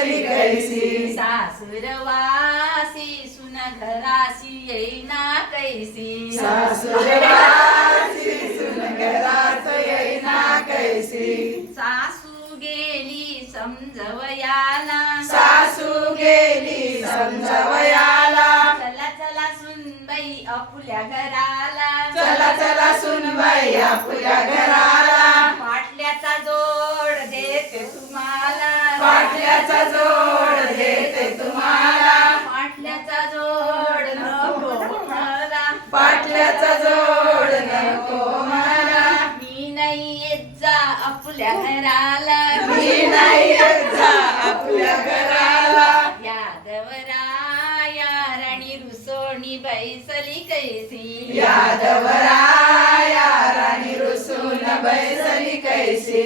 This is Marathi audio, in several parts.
बैसली कैसी? सासुरवासी सुन घराशी येईना कैसी? सासुरवासी सुनगराच येईना कैसी? सासू गेली समजवयाला सासू गेली समजवयाला चला चला सुनबाई आपुल्या घराला. चला चला सुनबाई आपल्या घराला. पाटल्याचा जोड देते तुम्हाला. पाटल्याचा जोड देते तुम्हाला. पाटल्याचा जोड नको मला. पाटल्याचा जोड नको मला. मी नाही येत जा आपल्या घराला. मी नाही येत जा आपल्या घराला. यादवराया राणी रुसोणी बैसली कैसी. यादवराया राणी रुसून बैसली कैसी.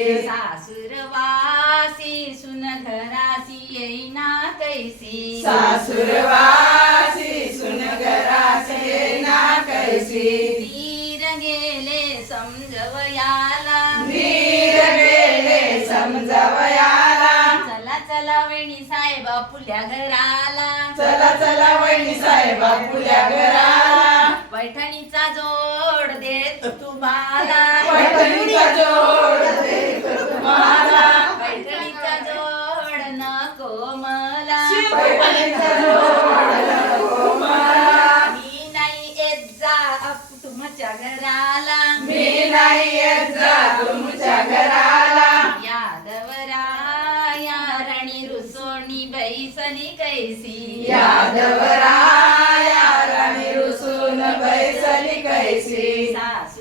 सासुरवासी सुन घरासी येईना कैसी सासुरवासी सुनगरासे ना कैसी तीर गेले समजवयाला वीर गेले समजवयाला चला चला वहिनी साहेब आपुल्या घराला. चला चला वहिनी साहेब आपल्या घराला. पैठणीचा जोड देत तुम्हाला. पैठणीचा जोड मी नाही येत जा अप तुमच्या घराला मी नाही येत जा तुमच्या घराला यादवराया रणी रुसोणी बैसली कैसी? यादव